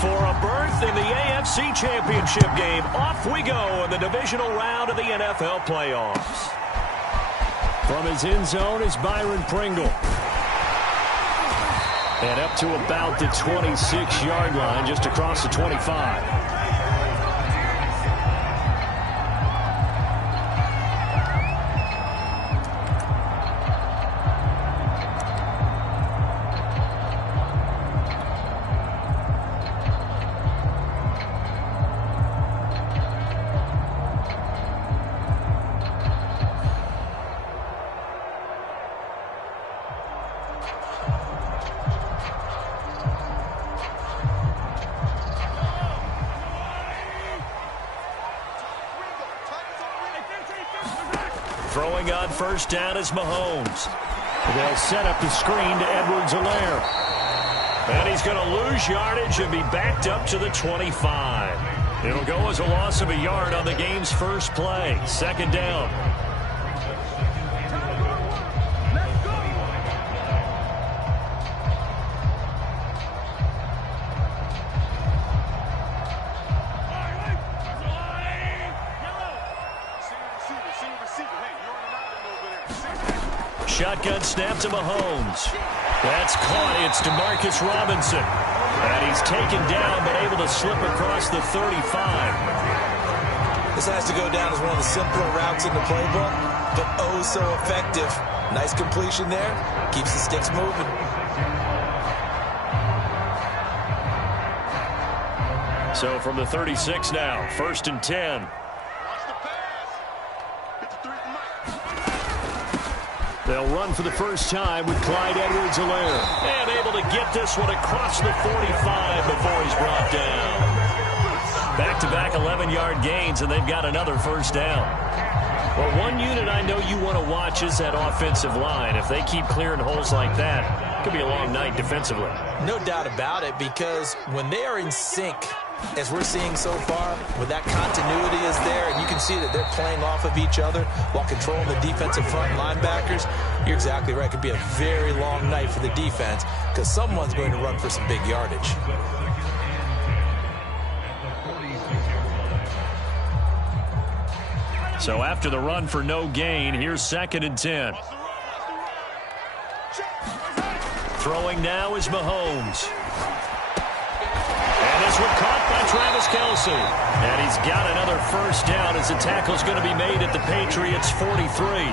For a berth in the AFC Championship game, off we go in the divisional round of the NFL playoffs. From his end zone is Byron Pringle. And up to about the 26-yard line, just across the 25. Throwing on first down is Mahomes. They'll set up the screen to Edwards-Helaire. And he's going to lose yardage and be backed up to the 25. It'll go as a loss of a yard on the game's first play. Second down. Shotgun snap to Mahomes. That's caught. It's DeMarcus Robinson. And he's taken down but able to slip across the 35. This has to go down as one of the simpler routes in the playbook, but oh so effective. Nice completion there. Keeps the sticks moving. So from the 36 now, 1st and 10. They'll run for the first time with Clyde Edwards-Helaire. And able to get this one across the 45 before he's brought down. Back-to-back 11-yard gains, and they've got another first down. Well, one unit I know you want to watch is that offensive line. If they keep clearing holes like that, it could be a long night defensively. No doubt about it, because when they are in sync, as we're seeing so far, when that continuity is there, and you can see that they're playing off of each other while controlling the defensive front linebackers, you're exactly right. It could be a very long night for the defense because someone's going to run for some big yardage. So after the run for no gain, here's 2nd and 10. Throwing now is Mahomes. And this one caught by Travis Kelce. And he's got another first down as the tackle's going to be made at the Patriots' 43.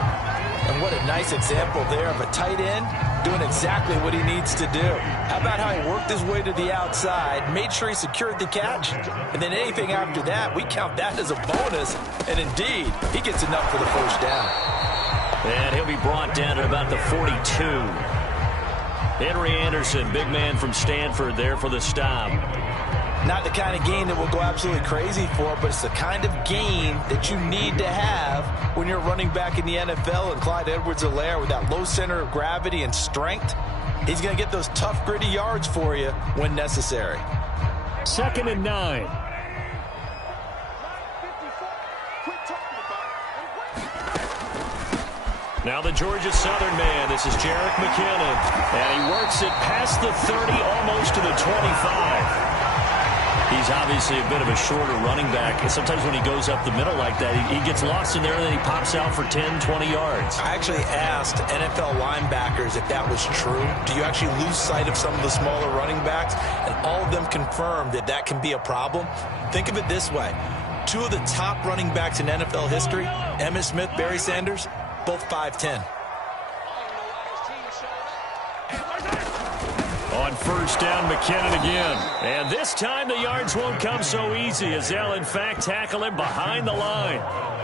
And what a nice example there of a tight end doing exactly what he needs to do. How about how he worked his way to the outside, made sure he secured the catch, and then anything after that, we count that as a bonus. And indeed, he gets enough for the first down. And he'll be brought down at about the 42. Henry Anderson, big man from Stanford there for the stop. Not the kind of gain that we'll go absolutely crazy for, but it's the kind of gain that you need to have when you're running back in the NFL. And Clyde Edwards-Helaire, with that low center of gravity and strength, he's going to get those tough, gritty yards for you when necessary. 2nd and 9. Now the Georgia Southern man, this is Jerick McKinnon. And he works it past the 30, almost to the 25. He's obviously a bit of a shorter running back. And sometimes when he goes up the middle like that, he gets lost in there and then he pops out for 10, 20 yards. I actually asked NFL linebackers if that was true. Do you actually lose sight of some of the smaller running backs? And all of them confirmed that that can be a problem. Think of it this way. 2 of the top running backs in NFL history, Emmitt Smith, Barry Sanders, both 5'10". On first down, McKinnon again. And this time the yards won't come so easy as they'll, in fact, tackle him behind the line.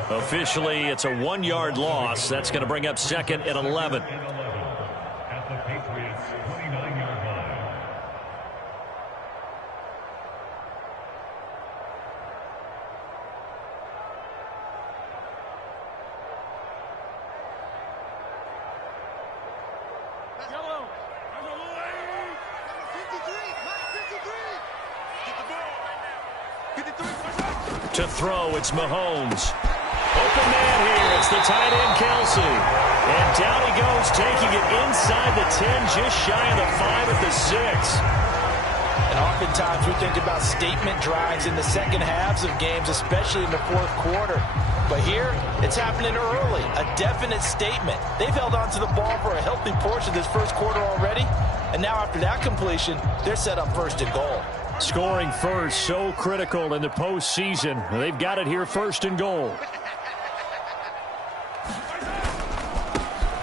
Officially, it's a 1-yard loss. That's going to bring up 2nd and 11. At the Patriots' 29-yard line. To throw, it's Mahomes. Open man here. It's the tight end, Kelce. And down he goes, taking it inside the 10, just shy of the 5 at the 6. And Oftentimes we think about statement drives in the second halves of games, especially in the fourth quarter. But here, it's happening early, a definite statement. They've held on to the ball for a healthy portion of this first quarter already, and now after that completion, they're set up first and goal. Scoring first, so critical in the postseason. They've got it here, first and goal.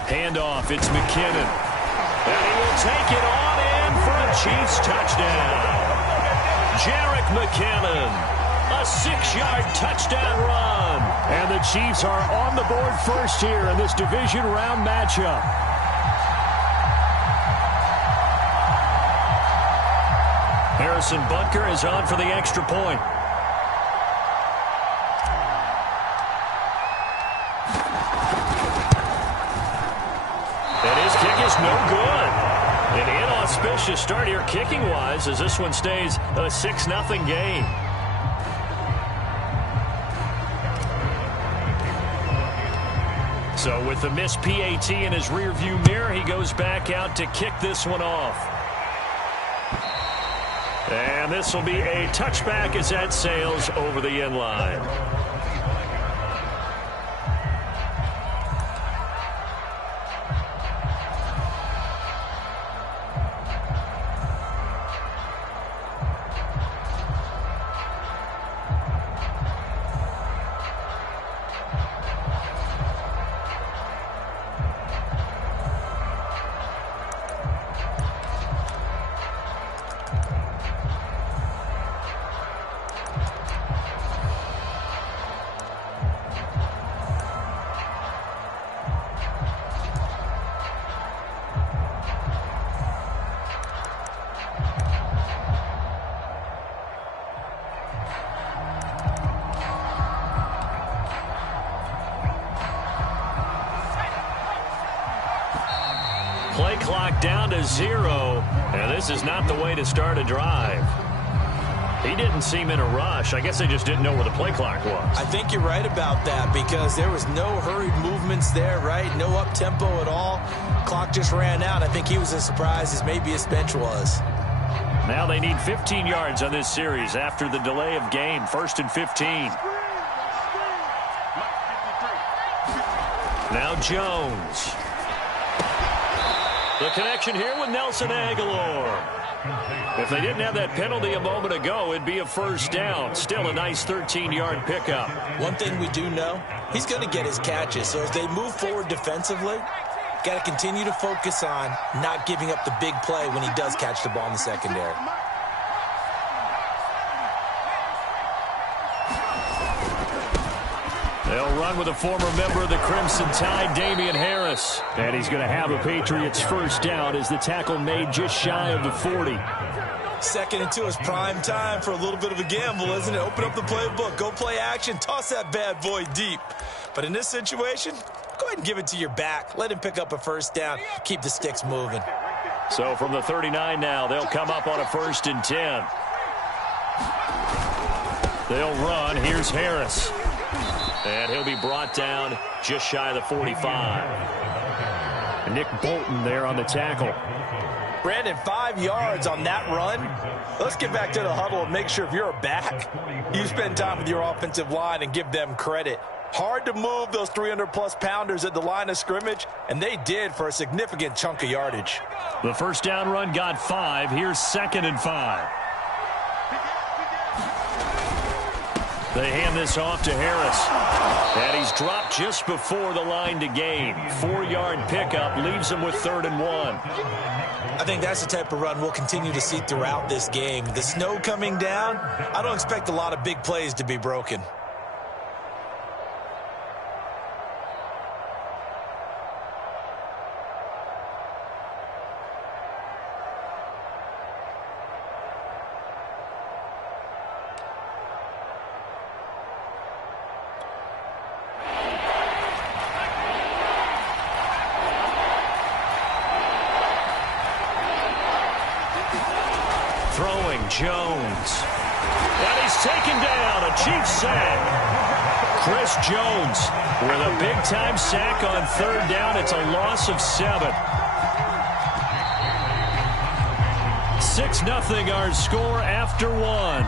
Handoff, it's McKinnon. And he will take it on in for a Chiefs touchdown. Jerick McKinnon, a 6-yard touchdown run. And the Chiefs are on the board first here in this division round matchup. Harrison Butker is on for the extra point. And his kick is no good. An inauspicious start here kicking-wise as this one stays a 6-0 game. So with the missed PAT in his rearview mirror, he goes back out to kick this one off. And this will be a touchback as that sails over the end line. Play clock down to 0, and this is not the way to start a drive. He didn't seem in a rush. I guess they just didn't know where the play clock was. I think you're right about that because there was no hurried movements there, right? No up-tempo at all. Clock just ran out. I think he was as surprised as maybe his bench was. Now they need 15 yards on this series after the delay of game. 1st and 15. Now Jones. The connection here with Nelson Aguilar. If they didn't have that penalty a moment ago, it'd be a first down. Still a nice 13-yard pickup. One thing we do know, he's going to get his catches. So as they move forward defensively, got to continue to focus on not giving up the big play when he does catch the ball in the secondary. They'll run with a former member of the Crimson Tide, Damian Harris. And he's going to have a Patriots first down as the tackle made just shy of the 40. 2nd and 2 is prime time for a little bit of a gamble, isn't it? Open up the playbook, go play action, toss that bad boy deep. But in this situation, go ahead and give it to your back. Let him pick up a first down, keep the sticks moving. So from the 39 now, they'll come up on a 1st and 10. They'll run. Here's Harris. And he'll be brought down just shy of the 45. And Nick Bolton there on the tackle. Brandon, 5 yards on that run. Let's get back to the huddle and make sure if you're a back, you spend time with your offensive line and give them credit. Hard to move those 300-plus pounders at the line of scrimmage, and they did for a significant chunk of yardage. The first down run got 5. Here's 2nd and 5. They hand this off to Harris. And he's dropped just before the line to gain. 4-yard pickup leaves him with 3rd and 1. I think that's the type of run we'll continue to see throughout this game. The snow coming down, I don't expect a lot of big plays to be broken. Throwing Jones. And he's taken down. A Chiefs sack. Chris Jones with a big-time sack on 3rd down. It's a loss of 7. 6-0 our score after one.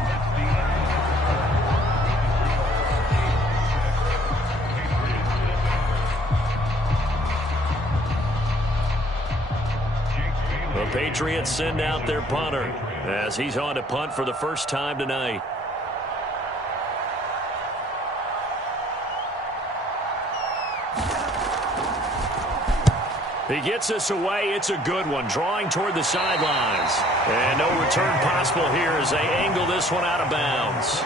The Patriots send out their punter as he's on to punt for the first time tonight. He gets us away. It's a good one, drawing toward the sidelines. And no return possible here as they angle this one out of bounds.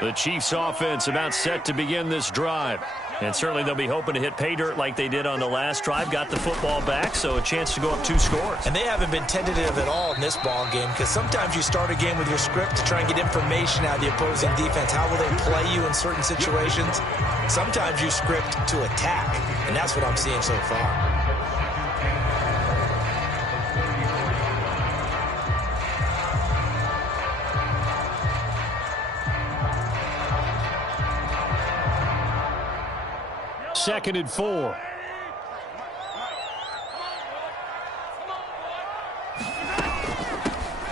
The Chiefs offense about set to begin this drive. And certainly they'll be hoping to hit pay dirt like they did on the last drive. Got the football back, so a chance to go up 2 scores. And they haven't been tentative at all in this ball game, because sometimes you start a game with your script to try and get information out of the opposing defense. How will they play you in certain situations? Sometimes you script to attack, and that's what I'm seeing so far. Second and 4.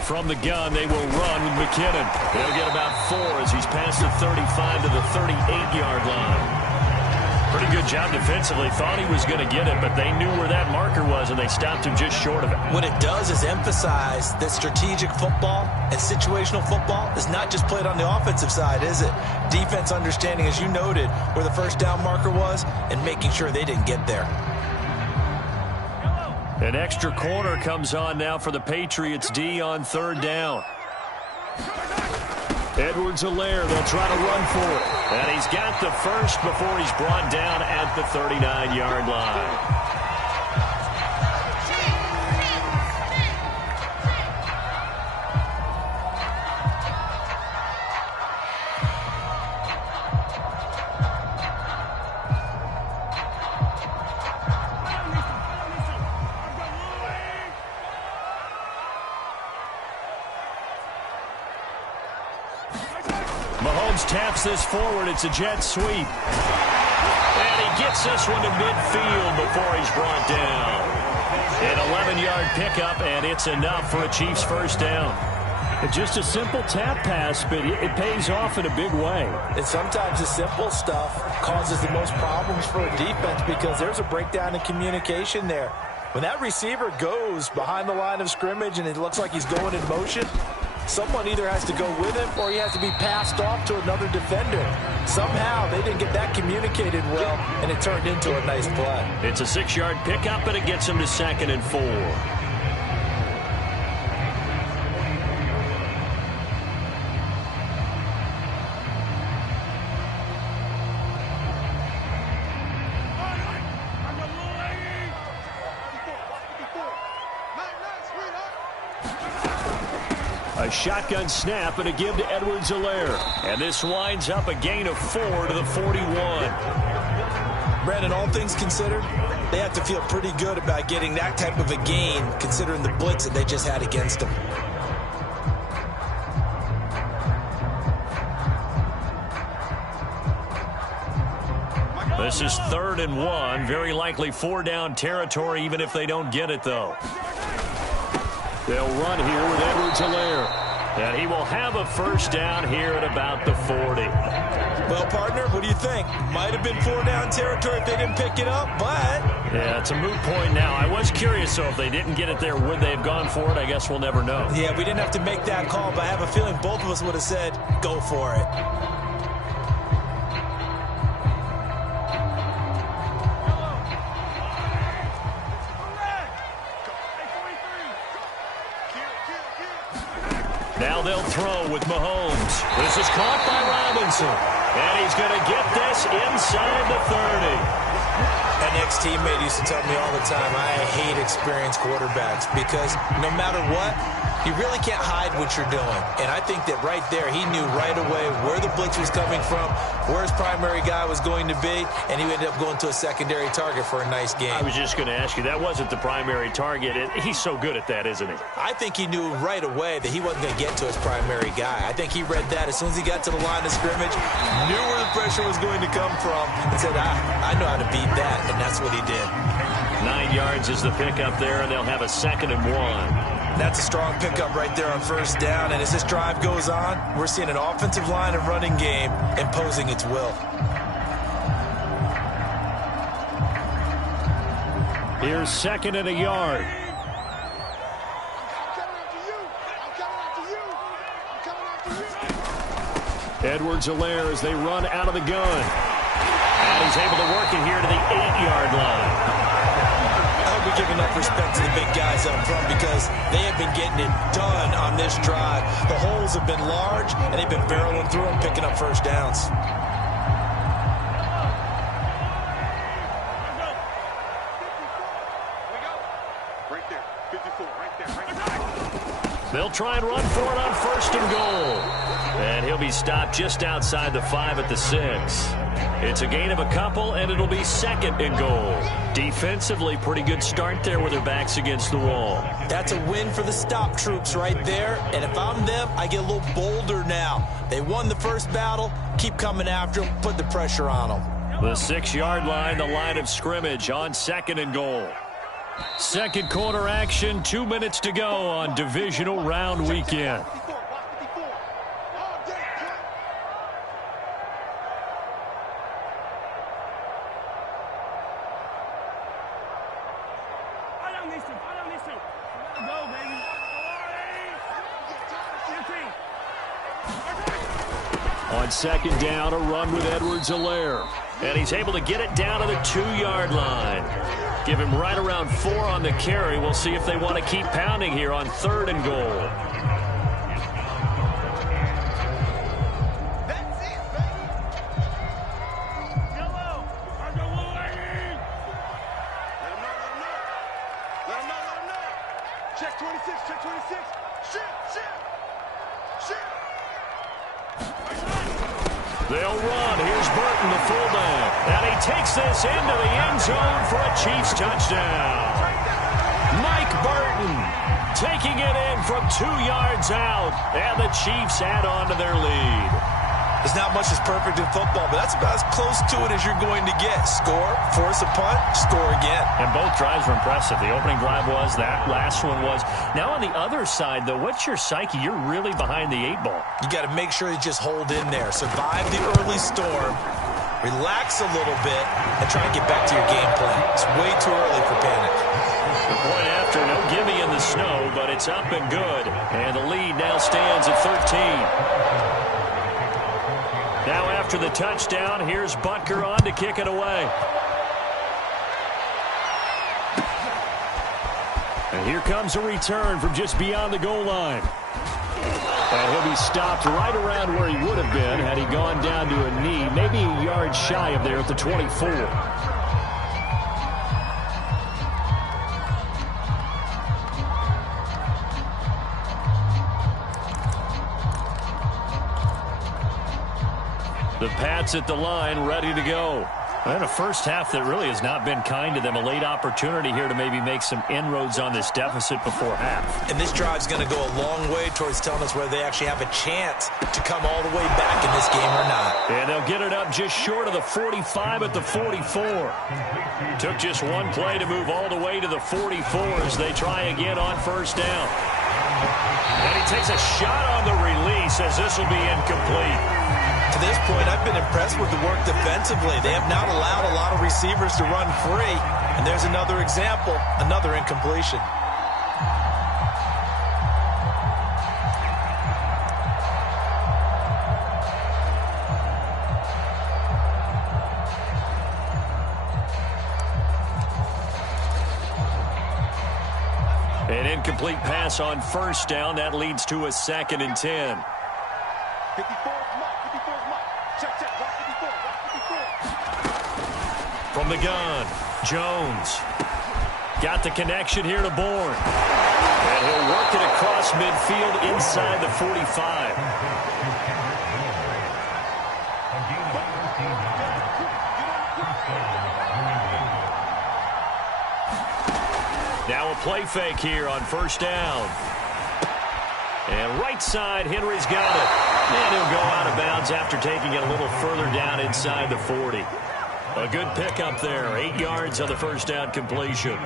From the gun, they will run with McKinnon. They'll get about 4 as he's past the 35 to the 38-yard line. Pretty good job defensively. Thought he was going to get it, but they knew where that marker was, and they stopped him just short of it. What it does is emphasize that strategic football and situational football is not just played on the offensive side, is it? Defense understanding, as you noted, where the first down marker was and making sure they didn't get there. An extra corner comes on now for the Patriots D on 3rd down. Edwards-Helaire, they'll try to run for it. And he's got the first before he's brought down at the 39-yard line. Mahomes taps this forward. It's a jet sweep. And he gets this one to midfield before he's brought down. An 11-yard pickup, and it's enough for a Chiefs first down. Just a simple tap pass, but it pays off in a big way. And sometimes the simple stuff causes the most problems for a defense because there's a breakdown in communication there. When that receiver goes behind the line of scrimmage and it looks like he's going in motion, someone either has to go with him or he has to be passed off to another defender. Somehow they didn't get that communicated well, and it turned into a nice play. It's a 6-yard pickup, and it gets him to 2nd and 4. A shotgun snap and a give to Edwards-Helaire. And this winds up a gain of 4 to the 41. Brandon, all things considered, they have to feel pretty good about getting that type of a gain considering the blitz that they just had against them. This is 3rd and 1. Very likely 4-down territory even if they don't get it, though. They'll run here with Edwards-Helaire. And he will have a first down here at about the 40. Well, partner, what do you think? Might have been 4-down territory if they didn't pick it up, but... Yeah, it's a moot point now. I was curious, so if they didn't get it there, would they have gone for it? I guess we'll never know. Yeah, we didn't have to make that call, but I have a feeling both of us would have said, go for it. Now they'll throw with Mahomes. This is caught by Robinson. And he's going to get this inside the 30. And ex-teammate used to tell me all the time, I hate experienced quarterbacks because no matter what, you really can't hide what you're doing. And I think that right there, he knew right away where the blitz was coming from, where his primary guy was going to be, and he ended up going to a secondary target for a nice game. I was just going to ask you, that wasn't the primary target. He's so good at that, isn't he? I think he knew right away that he wasn't going to get to his primary guy. I think he read that as soon as he got to the line of scrimmage, knew where the pressure was going to come from, and said, I know how to beat that, and that's what he did. 9 yards is the pickup there, and they'll have a 2nd and 1. That's a strong pickup right there on first down. And as this drive goes on, we're seeing an offensive line and running game imposing its will. Here's 2nd and a yard. Edwards-Helaire as they run out of the gun. And he's able to work it here to the 8-yard line. We give enough respect to the big guys up front because they have been getting it done on this drive. The holes have been large, and they've been barreling through them, picking up first downs. Right there, 54, right there. They'll try and run for it on 1st and goal. And he'll be stopped just outside the 5 at the 6. It's a gain of a couple, and it'll be 2nd and goal. Defensively, pretty good start there with their backs against the wall. That's a win for the stop troops right there. And if I'm them, I get a little bolder now. They won the first battle. Keep coming after them. Put the pressure on them. The 6-yard line, the line of scrimmage on 2nd and goal. Second quarter action, 2 minutes to go on divisional round weekend. On 2nd down, a run with Edwards-Helaire. And he's able to get it down to the 2-yard line. Give him right around 4 on the carry. We'll see if they want to keep pounding here on 3rd and goal. Check 26, check 26. Shit. They'll run. Here's Burton, the fullback. And he takes this into the end zone for a Chiefs touchdown. Mike Burton taking it in from 2 yards out. And the Chiefs add on to their lead. There's not much that's perfect in football, but that's about as close to it as you're going to get. Score, force a punt, score again. And both drives were impressive. The opening drive was, that last one was. Now on the other side, though, what's your psyche? You're really behind the 8 ball. You got to make sure you just hold in there. Survive the early storm, relax a little bit, and try and get back to your game plan. It's way too early for panic. The point after, no gimme in the snow, but it's up and good. And the lead now stands at 13. Now after the touchdown, here's Butker on to kick it away. And here comes a return from just beyond the goal line. And he'll be stopped right around where he would have been had he gone down to a knee, maybe a yard shy of there at the 24. The Pats at the line, ready to go. And a first half that really has not been kind to them. A late opportunity here to maybe make some inroads on this deficit before half. And this drive's going to go a long way towards telling us whether they actually have a chance to come all the way back in this game or not. And they'll get it up just short of the 45 at the 44. Took just one play to move all the way to the 44 as they try again on first down. And he takes a shot on the release as this will be incomplete. To this point, I've been impressed with the work defensively. They have not allowed a lot of receivers to run free. And there's another example, another incompletion. An incomplete pass on first down. That leads to a 2nd and 10. 54 is Mike. Check. Watch 54. From the gun, Jones got the connection here to Bourne. And he'll work it across midfield inside the 45. Now a play fake here on first down. And right side, Henry's got it. And he'll go out of bounds after taking it a little further down inside the 40. A good pickup there. 8 yards on the first down completion.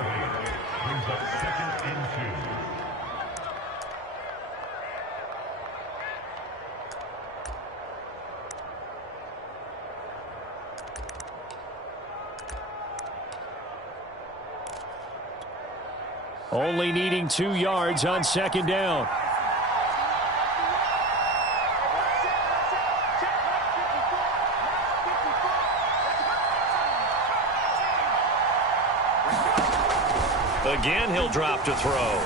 Only needing 2 yards on second down. Again, he'll drop to throw.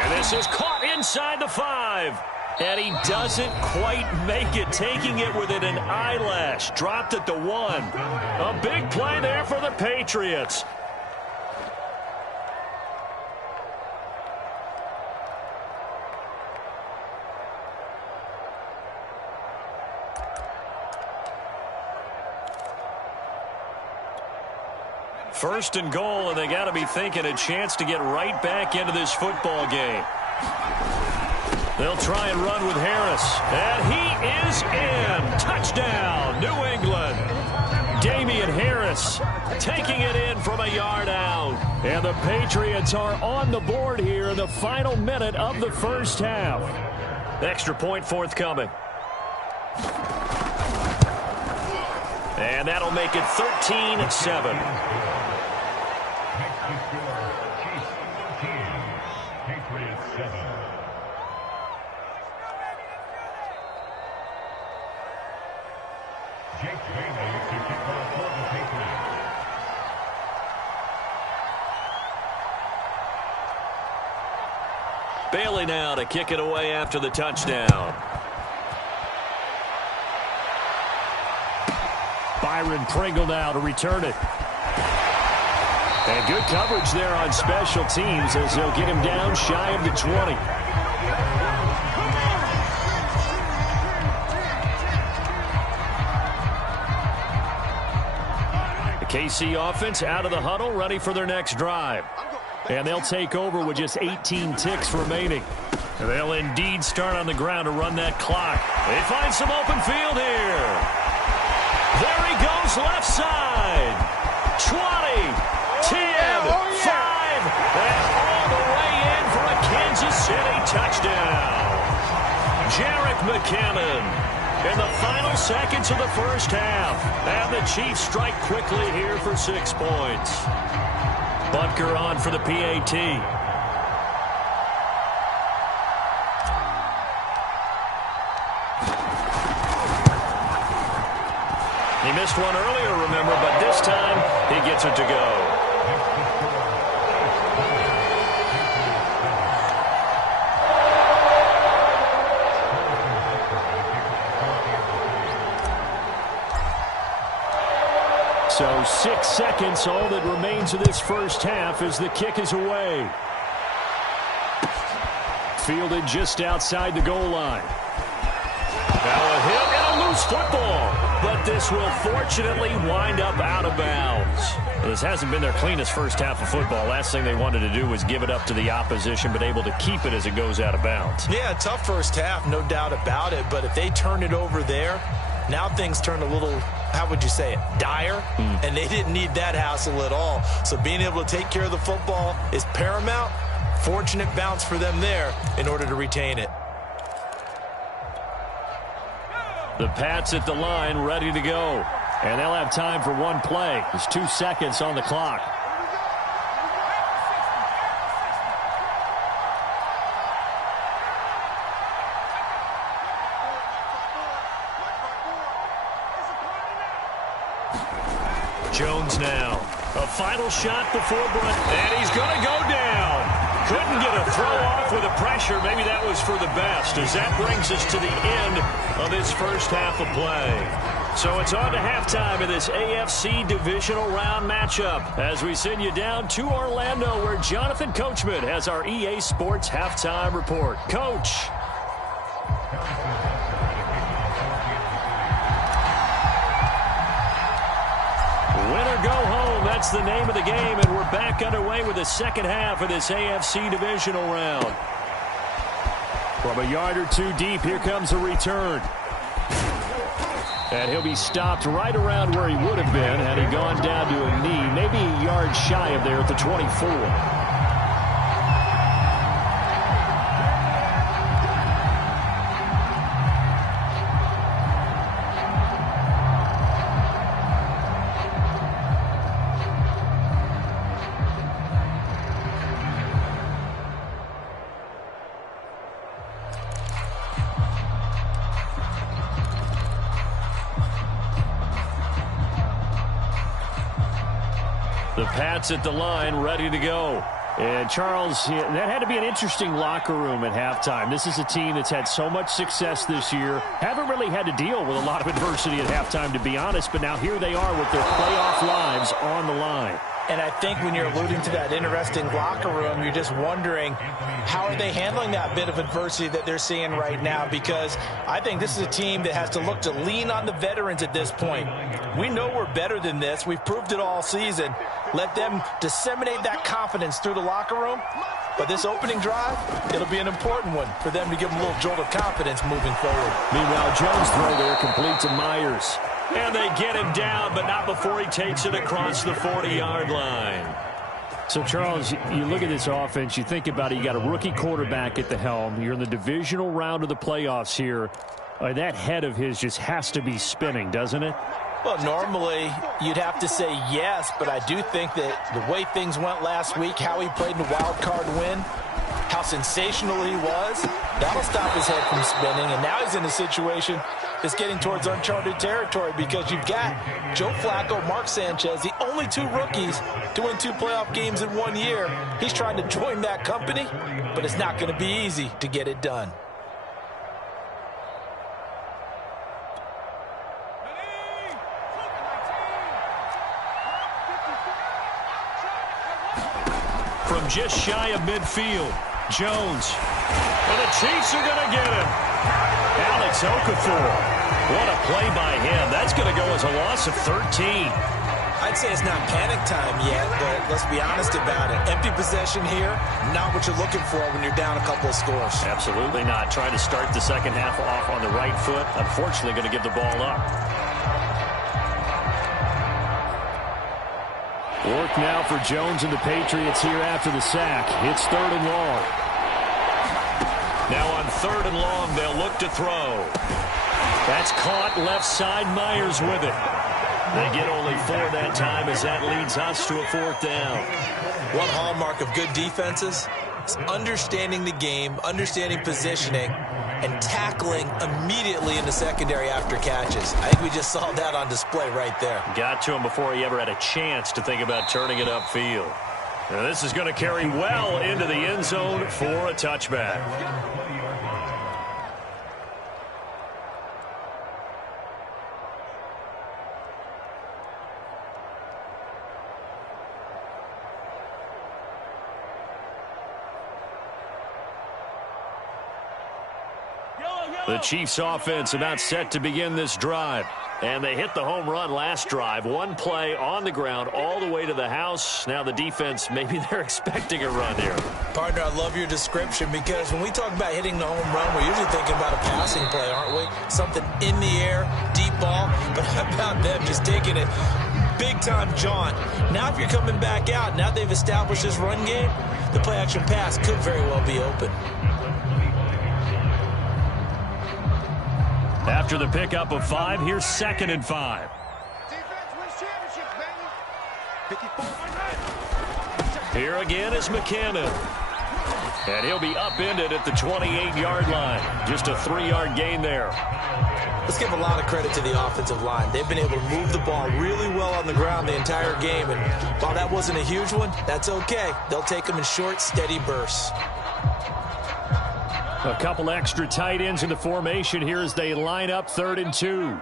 And this is caught inside the 5. And he doesn't quite make it, taking it within an eyelash. Dropped at the 1. A big play there for the Patriots. First and goal, and they got to be thinking a chance to get right back into this football game. They'll try and run with Harris. And he is in. Touchdown, New England. Damian Harris taking it in from a yard out. And the Patriots are on the board here in the final minute of the first half. Extra point forthcoming. And that'll make it 13-7. Bailey now to kick it away after the touchdown. Byron Pringle now to return it. And good coverage there on special teams as they'll get him down shy of the 20. The KC offense out of the huddle, ready for their next drive. And they'll take over with just 18 ticks remaining. They'll indeed start on the ground to run that clock. They find some open field here. There he goes left side. 20, 10, 5, and all the way in for a Kansas City touchdown. Jerick McKinnon in the final seconds of the first half. And the Chiefs strike quickly here for 6 points. Butker on for the PAT. He missed one earlier, remember, but this time he gets it to go. So 6 seconds, all that remains of this first half as the kick is away. Fielded just outside the goal line. Now a hit and a loose football. But this will fortunately wind up out of bounds. This hasn't been their cleanest first half of football. Last thing they wanted to do was give it up to the opposition, but able to keep it as it goes out of bounds. Yeah, tough first half, no doubt about it. But if they turn it over there, now things turn a little, how would you say it, dire? And they didn't need that hassle at all. So being able to take care of the football is paramount. Fortunate bounce for them there in order to retain it. The Pats at the line, ready to go. And they'll have time for one play. There's 2 seconds on the clock. Jones now. A final shot before Brent. And he's going to go down. Couldn't get a throw off with the pressure. Maybe that was for the best, as that brings us to the end of this first half of play. So it's on to halftime in this AFC divisional round matchup as we send you down to Orlando where Jonathan Coachman has our EA Sports halftime report. Coach. Win or go home, that's the name of the game, and we're back underway with the second half of this AFC divisional round. From a yard or two deep, here comes a return. And he'll be stopped right around where he would have been had he gone down to a knee, maybe a yard shy of there at the 24. The Pats at the line, ready to go. And, Charles, that had to be an interesting locker room at halftime. This is a team that's had so much success this year. Haven't really had to deal with a lot of adversity at halftime, to be honest. But now here they are with their playoff lives on the line. And I think when you're alluding to that interesting locker room, you're just wondering how are they handling that bit of adversity that they're seeing right now, because I think this is a team that has to look to lean on the veterans at this point. We know we're better than this. We've proved it all season. Let them disseminate that confidence through the locker room. But this opening drive, it'll be an important one for them to give them a little jolt of confidence moving forward. Meanwhile, Jones' throw there complete to Myers. And they get him down, but not before he takes it across the 40-yard line. So, Charles, you look at this offense, you think about it, you got a rookie quarterback at the helm. You're in the divisional round of the playoffs here. That head of his just has to be spinning, doesn't it? Well, normally you'd have to say yes, but I do think that the way things went last week, how he played in the wild card win, how sensational he was, that'll stop his head from spinning. And now he's in a situation that's getting towards uncharted territory because you've got Joe Flacco, Mark Sanchez, the only two rookies to win 2 playoff games in 1 year. He's trying to join that company, but it's not going to be easy to get it done. From just shy of midfield, Jones. And the Chiefs are going to get him. Alex Okafor. What a play by him. That's going to go as a loss of 13. I'd say it's not panic time yet, but let's be honest about it. Empty possession here, not what you're looking for when you're down a couple of scores. Absolutely not. Trying to start the second half off on the right foot. Unfortunately, going to give the ball up. Work now for Jones and the Patriots here after the sack. It's 3rd and long. Now on 3rd and long, they'll look to throw. That's caught left side. Myers with it. They get only 4 that time as that leads us to a 4th down. One hallmark of good defenses is understanding the game, understanding positioning, and tackling immediately in the secondary after catches. I think we just saw that on display right there. Got to him before he ever had a chance to think about turning it upfield. Now this is going to carry well into the end zone for a touchback. The Chiefs offense about set to begin this drive. And they hit the home run last drive. 1 play on the ground all the way to the house. Now the defense, maybe they're expecting a run here. Partner, I love your description because when we talk about hitting the home run, we're usually thinking about a passing play, aren't we? Something in the air, deep ball. But how about them just taking it big-time jaunt? Now if you're coming back out, now they've established this run game, the play-action pass could very well be open. After the pickup of 5, here's 2nd and 5. Here again is McKinnon. And he'll be upended at the 28-yard line. Just a 3-yard gain there. Let's give a lot of credit to the offensive line. They've been able to move the ball really well on the ground the entire game. And while that wasn't a huge one, that's okay. They'll take them in short, steady bursts. A couple extra tight ends in the formation here as they line up 3rd and 2.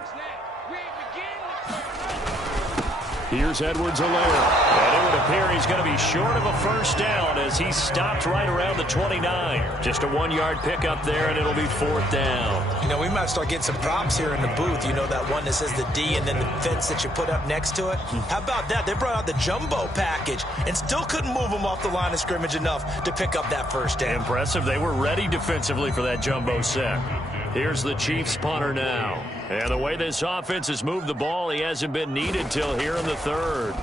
Here's Edwards-Helaire. And it would appear he's going to be short of a first down as he stopped right around the 29. Just a 1-yard pickup there, and it'll be 4th down. You know, we might start getting some props here in the booth. You know that one that says the D and then the fence that you put up next to it? How about that? They brought out the jumbo package and still couldn't move them off the line of scrimmage enough to pick up that first down. Impressive. They were ready defensively for that jumbo set. Here's the Chiefs punter now. And the way this offense has moved the ball, he hasn't been needed till here in the 3rd.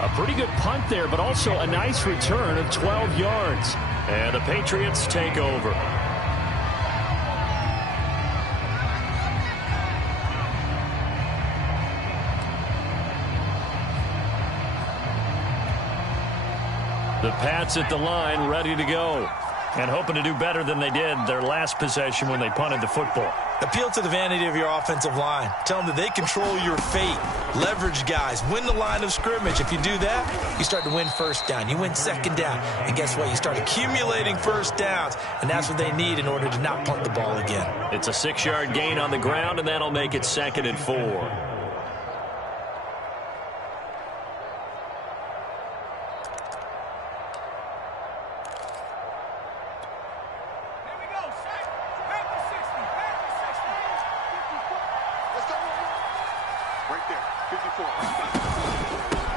A pretty good punt there, but also a nice return of 12 yards. And the Patriots take over. The Pats at the line, ready to go. And hoping to do better than they did their last possession when they punted the football. Appeal to the vanity of your offensive line. Tell them that they control your fate. Leverage guys. Win the line of scrimmage. If you do that, you start to win first down. You win second down. And guess what? You start accumulating first downs. And that's what they need in order to not punt the ball again. It's a 6-yard gain on the ground, and that'll make it 2nd and 4.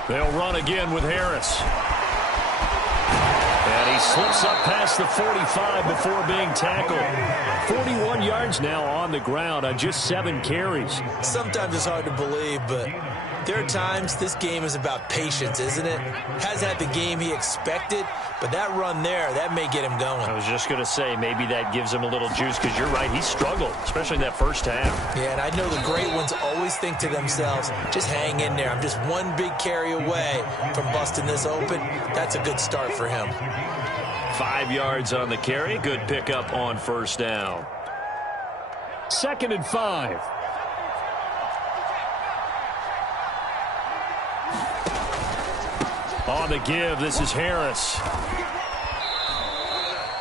They'll run again with Harris. And he slips up past the 45 before being tackled. 41 yards now on the ground on just 7 carries. Sometimes it's hard to believe, but there are times this game is about patience, isn't it? Hasn't had the game he expected, but that run there, that may get him going. I was just going to say, maybe that gives him a little juice, because you're right, he struggled, especially in that first half. Yeah, and I know the great ones always think to themselves, just hang in there. I'm just one big carry away from busting this open. That's a good start for him. 5 yards on the carry. Good pickup on first down. 2nd and 5. On the give, this is Harris.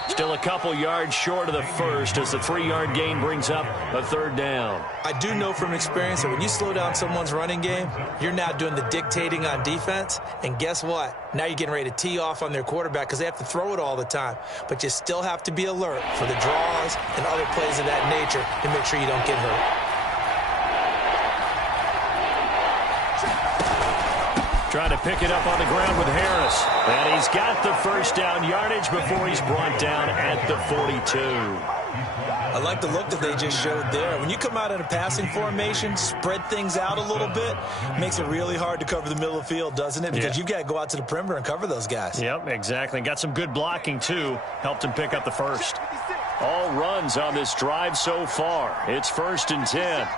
Still a couple yards short of the first as the 3-yard gain brings up a 3rd down. I do know from experience that when you slow down someone's running game, you're now doing the dictating on defense. And guess what? Now you're getting ready to tee off on their quarterback because they have to throw it all the time. But you still have to be alert for the draws and other plays of that nature to make sure you don't get hurt. Trying to pick it up on the ground with Harris. And he's got the first down yardage before he's brought down at the 42. I like the look that they just showed there. When you come out in a passing formation, spread things out a little bit, makes it really hard to cover the middle of the field, doesn't it? Because you've got to go out to the perimeter and cover those guys. Yep, exactly. Got some good blocking, too. Helped him pick up the first. All runs on this drive so far. It's 1st and 10.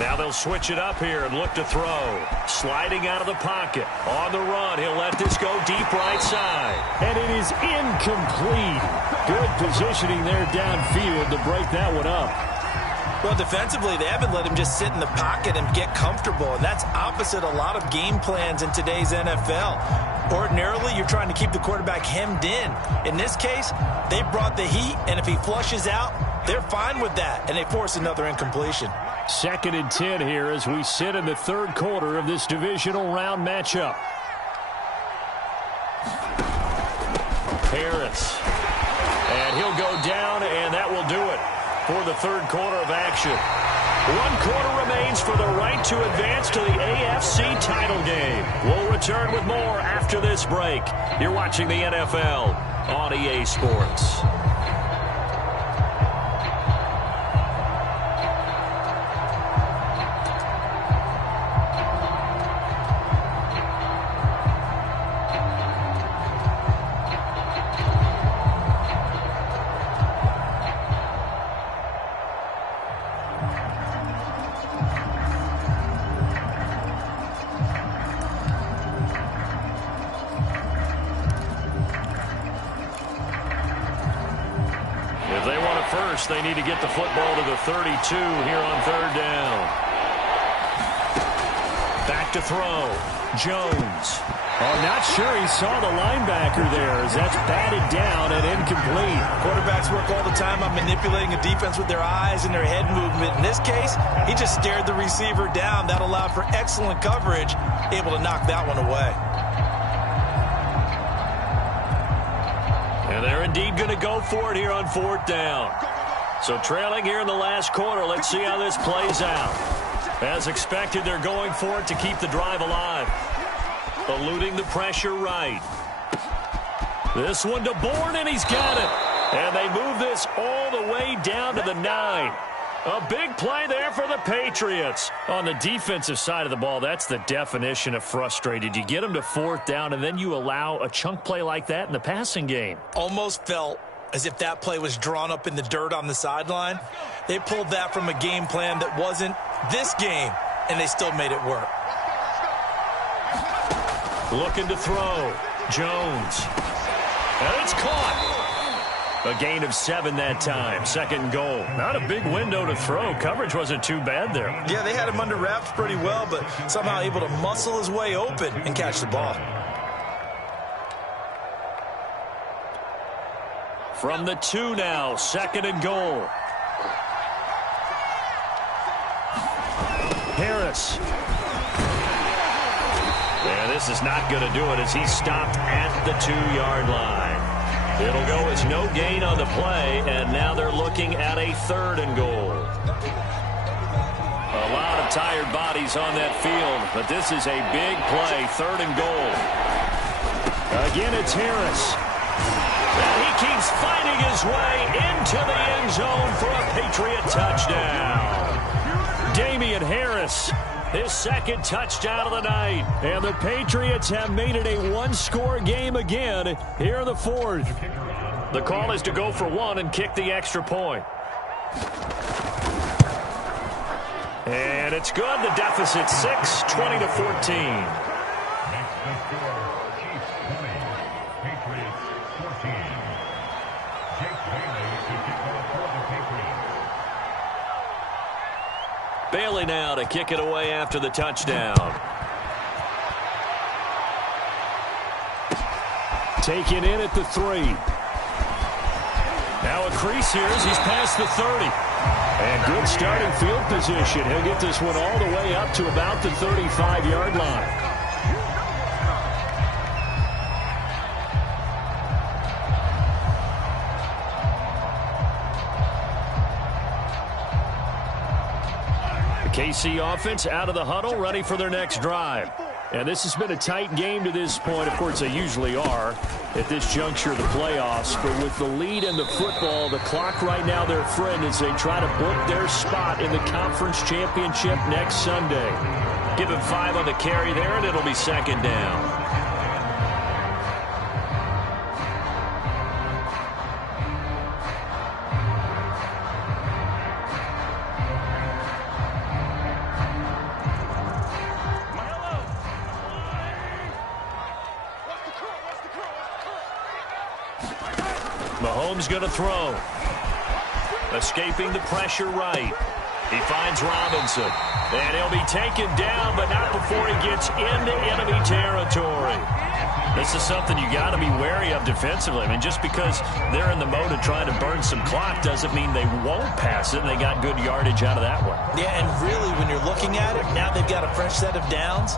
Now they'll switch it up here and look to throw. Sliding out of the pocket. On the run, he'll let this go deep right side. And it is incomplete. Good positioning there downfield to break that one up. Well, defensively, they haven't let him just sit in the pocket and get comfortable, and that's opposite a lot of game plans in today's NFL. Ordinarily, you're trying to keep the quarterback hemmed in. In this case, they brought the heat, and if he flushes out, they're fine with that, and they force another incompletion. 2nd and 10 here as we sit in the 3rd quarter of this divisional round matchup. Harris. And he'll go down, and that will do it for the 3rd quarter of action. 1 quarter remains for the right to advance to the AFC title game. We'll return with more after this break. You're watching the NFL on EA Sports. They need to get the football to the 32 here on 3rd down. Back to throw. Jones. Oh, not sure he saw the linebacker there as that's batted down and incomplete. Quarterbacks work all the time on manipulating a defense with their eyes and their head movement. In this case, he just stared the receiver down. That allowed for excellent coverage, able to knock that one away. And they're indeed going to go for it here on 4th down. So trailing here in the last quarter, let's see how this plays out. As expected, they're going for it to keep the drive alive. Eluding the pressure right. This one to Bourne, and he's got it. And they move this all the way down to the 9. A big play there for the Patriots. On the defensive side of the ball, that's the definition of frustrated. You get them to 4th down, and then you allow a chunk play like that in the passing game. Almost felt as if that play was drawn up in the dirt on the sideline. They pulled that from a game plan that wasn't this game, and they still made it work. Looking to throw. Jones. And it's caught. A gain of 7 that time. 2nd and goal. Not a big window to throw. Coverage wasn't too bad there. Yeah, they had him under wraps pretty well, but somehow able to muscle his way open and catch the ball. From the 2 now. 2nd and goal. Harris. Yeah, this is not going to do it as he stopped at the 2-yard line. It'll go as no gain on the play, and now they're looking at a 3rd and goal. A lot of tired bodies on that field, but this is a big play, 3rd and goal. Again, it's Harris. And he keeps fighting his way into the end zone for a Patriot touchdown. Damian Harris, his 2nd touchdown of the night. And the Patriots have made it a 1-score game again here in the 4th. The call is to go for 1 and kick the extra point. And it's good. The deficit 6, 20-14. Bailey now to kick it away after the touchdown. Taken in at the 3. Now a crease here as he's past the 30. And good starting field position. He'll get this one all the way up to about the 35-yard line. KC offense out of the huddle, ready for their next drive. And this has been a tight game to this point. Of course, they usually are at this juncture of the playoffs. But with the lead in the football, the clock right now their friend as they try to book their spot in the conference championship next Sunday. Give him 5 on the carry there, and it'll be 2nd down. Mahomes going to throw. Escaping the pressure right. He finds Robinson. And he'll be taken down, but not before he gets into enemy territory. This is something you got to be wary of defensively. I mean, just because they're in the mode of trying to burn some clock doesn't mean they won't pass it, and they got good yardage out of that one. Yeah, and really, when you're looking at it, now they've got a fresh set of downs.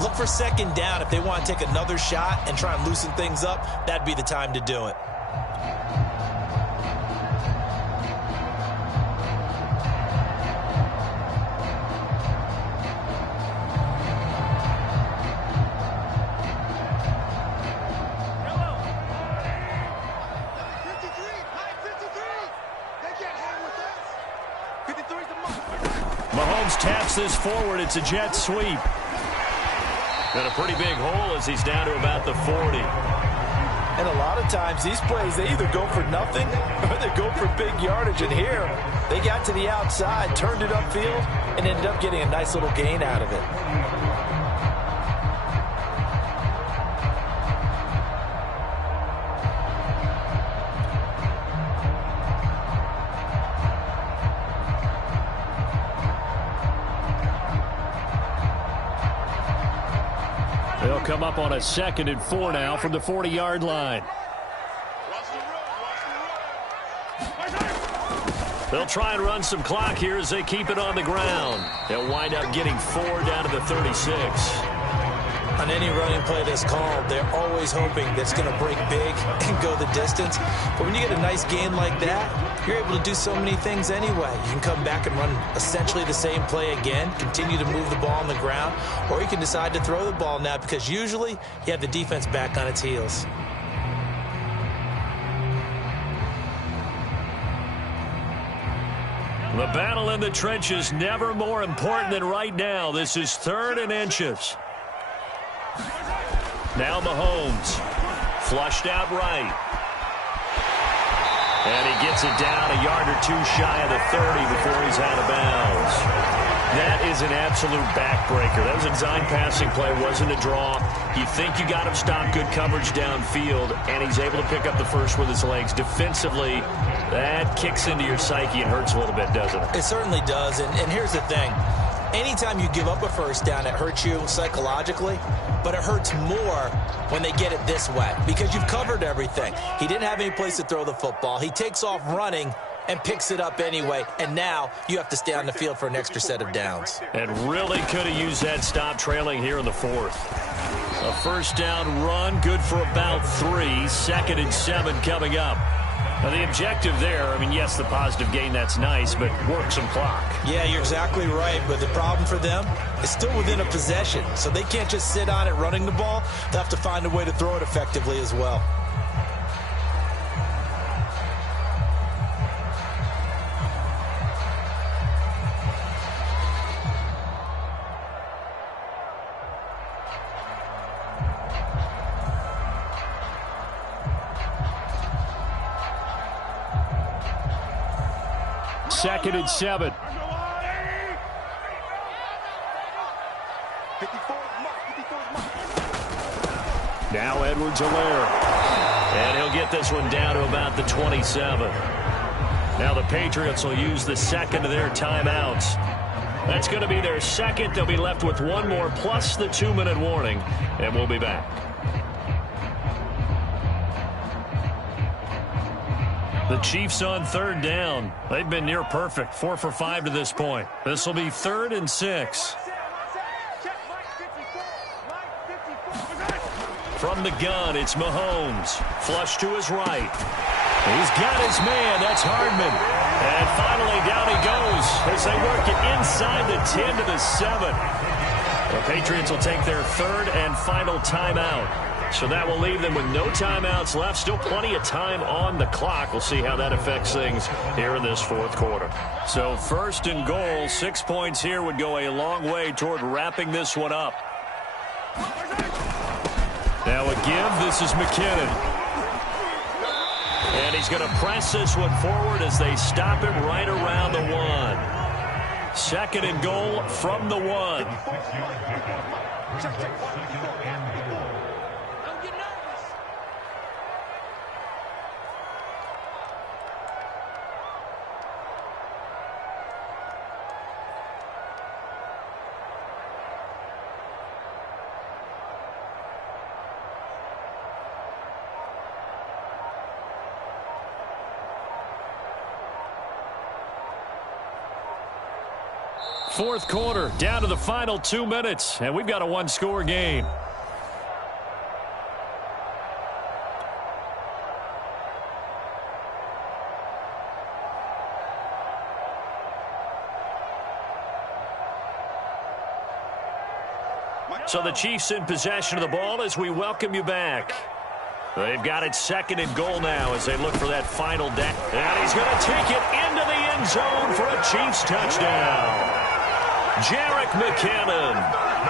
Look for 2nd down. If they want to take another shot and try and loosen things up, that'd be the time to do it. Taps this forward. It's a jet sweep. And a pretty big hole as he's down to about the 40. And a lot of times these plays, they either go for nothing or they go for big yardage. And here, they got to the outside, turned it upfield, and ended up getting a nice little gain out of it. They'll They'll come up on a 2nd and 4 now from the 40-yard line. They'll try and run some clock here as they keep it on the ground. They'll wind up getting 4 down to the 36. On any running play that's called, they're always hoping that it's going to break big and go the distance. But when you get a nice gain like that, you're able to do so many things anyway. You can come back and run essentially the same play again, continue to move the ball on the ground, or you can decide to throw the ball now because usually you have the defense back on its heels. The battle in the trenches never more important than right now. This is 3rd and inches. Now Mahomes, flushed out right. And he gets it down a yard or 2 shy of the 30 before he's out of bounds. That is an absolute backbreaker. That was a design passing play, wasn't a draw. You think you got him stopped, good coverage downfield, and he's able to pick up the first with his legs. Defensively, that kicks into your psyche and hurts a little bit, doesn't it? It certainly does, and here's the thing. Anytime you give up a first down, it hurts you psychologically, but it hurts more when they get it this way because you've covered everything. He didn't have any place to throw the football. He takes off running and picks it up anyway, and now you have to stay on the field for an extra set of downs. And really could have used that stop trailing here in the 4th. A first down run, good for about 3. 2nd and 7 coming up. Now, the objective there, I mean, yes, the positive gain, that's nice, but work some clock. Yeah, you're exactly right, but the problem for them is still within a possession, so they can't just sit on it running the ball. They'll have to find a way to throw it effectively as well. Second and 7. 54's mark. Now Edwards-Helaire. And he'll get this one down to about the 27. Now the Patriots will use the 2nd of their timeouts. That's going to be their 2nd. They'll be left with 1 more plus the 2-minute warning. And we'll be back. The Chiefs on 3rd down. They've been near perfect. 4 for 5 to this point. This will be 3rd and 6. From the gun, it's Mahomes. Flush to his right. He's got his man. That's Hardman. And finally, down he goes as they work it inside the 10 to the 7. The Patriots will take their 3rd and final timeout. So that will leave them with no timeouts left. Still plenty of time on the clock. We'll see how that affects things here in this 4th quarter. So 1st and goal, 6 points here would go a long way toward wrapping this one up. Now a give. This is McKinnon. And he's going to press this one forward as they stop him right around the 1. 2nd and goal from the 1. Fourth quarter, down to the final 2 minutes, and we've got a 1-score game. So the Chiefs in possession of the ball as we welcome you back. They've got it 2nd and goal now as they look for that final down. And he's going to take it into the end zone for a Chiefs touchdown. Jerick McKinnon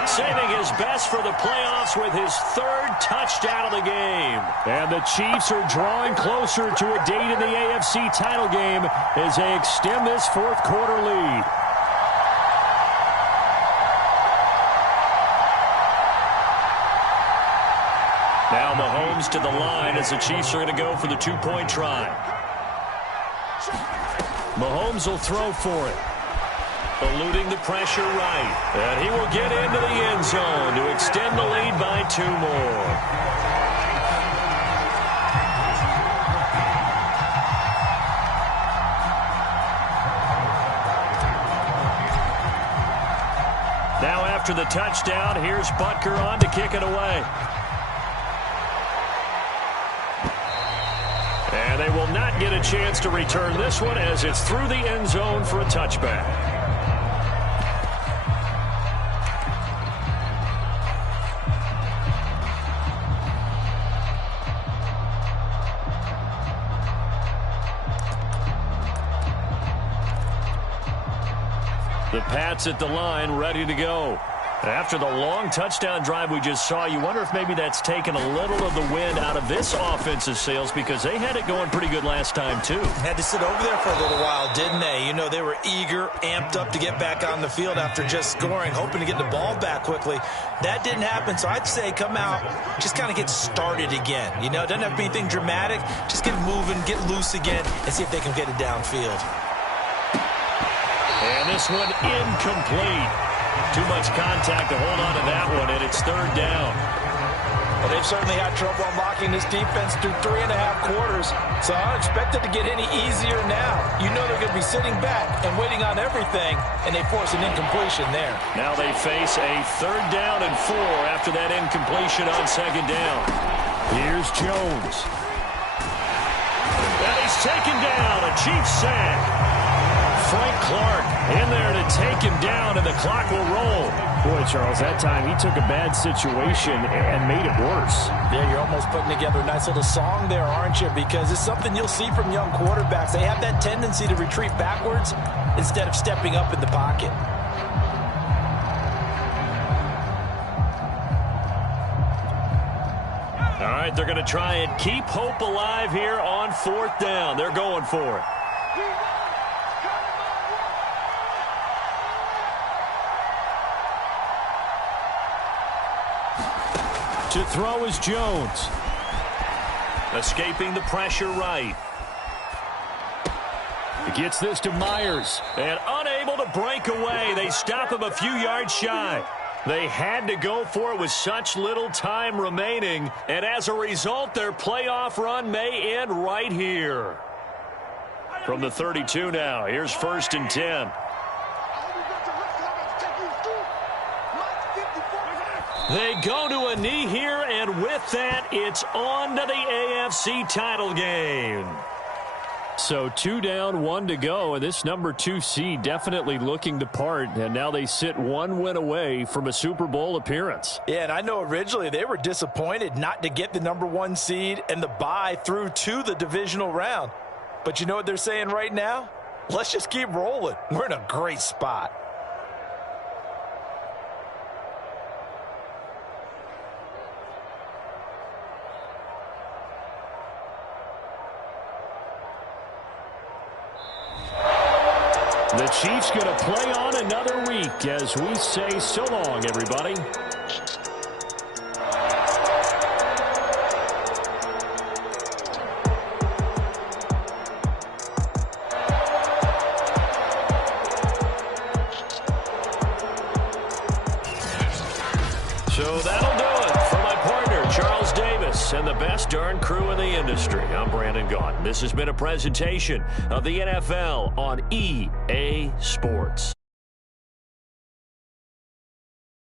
saving his best for the playoffs with his 3rd touchdown of the game. And the Chiefs are drawing closer to a date in the AFC title game as they extend this 4th quarter lead. Now Mahomes to the line as the Chiefs are going to go for the 2-point try. Mahomes will throw for it. Eluding the pressure right. And he will get into the end zone to extend the lead by 2 more. Now after the touchdown, here's Butker on to kick it away. And they will not get a chance to return this one as it's through the end zone for a touchback. The Pats at the line, ready to go. After the long touchdown drive we just saw, you wonder if maybe that's taken a little of the wind out of this offensive sails because they had it going pretty good last time, too. Had to sit over there for a little while, didn't they? You know, they were eager, amped up to get back on the field after just scoring, hoping to get the ball back quickly. That didn't happen, so I'd say come out, just kind of get started again. You know, it doesn't have to be anything dramatic. Just get moving, get loose again, and see if they can get it downfield. And this one incomplete. Too much contact to hold on to that one, and it's 3rd down. Well, they've certainly had trouble unlocking this defense through 3.5 quarters, so I don't expect it to get any easier now. You know they're going to be sitting back and waiting on everything, and they force an incompletion there. Now they face a 3rd down and 4 after that incompletion on 2nd down. Here's Jones. And he's taken down, a Chiefs sack. Frank Clark in there to take him down, and the clock will roll. Boy, Charles, that time he took a bad situation and made it worse. Yeah, you're almost putting together a nice little song there, aren't you? Because it's something you'll see from young quarterbacks. They have that tendency to retreat backwards instead of stepping up in the pocket. All right, they're going to try and keep hope alive here on 4th down. They're going for it. To throw is Jones. Escaping the pressure right. He gets this to Myers. And unable to break away. They stop him a few yards shy. They had to go for it with such little time remaining. And as a result, their playoff run may end right here. From the 32 now, here's 1st and 10. They go to a knee here, and with that, it's on to the AFC title game. So 2 down, 1 to go, and this number 2 seed definitely looking the part, and now they sit 1 win away from a Super Bowl appearance. Yeah, and I know originally they were disappointed not to get the number 1 seed and the bye through to the divisional round. But you know what they're saying right now? Let's just keep rolling. We're in a great spot. The Chiefs going to play on another week as we say so long, everybody. So that'll do it for my partner, Charles Davis, and the best darn crew in the industry. I'm Brandon Gaudin. This has been a presentation of the NFL on EA Sports.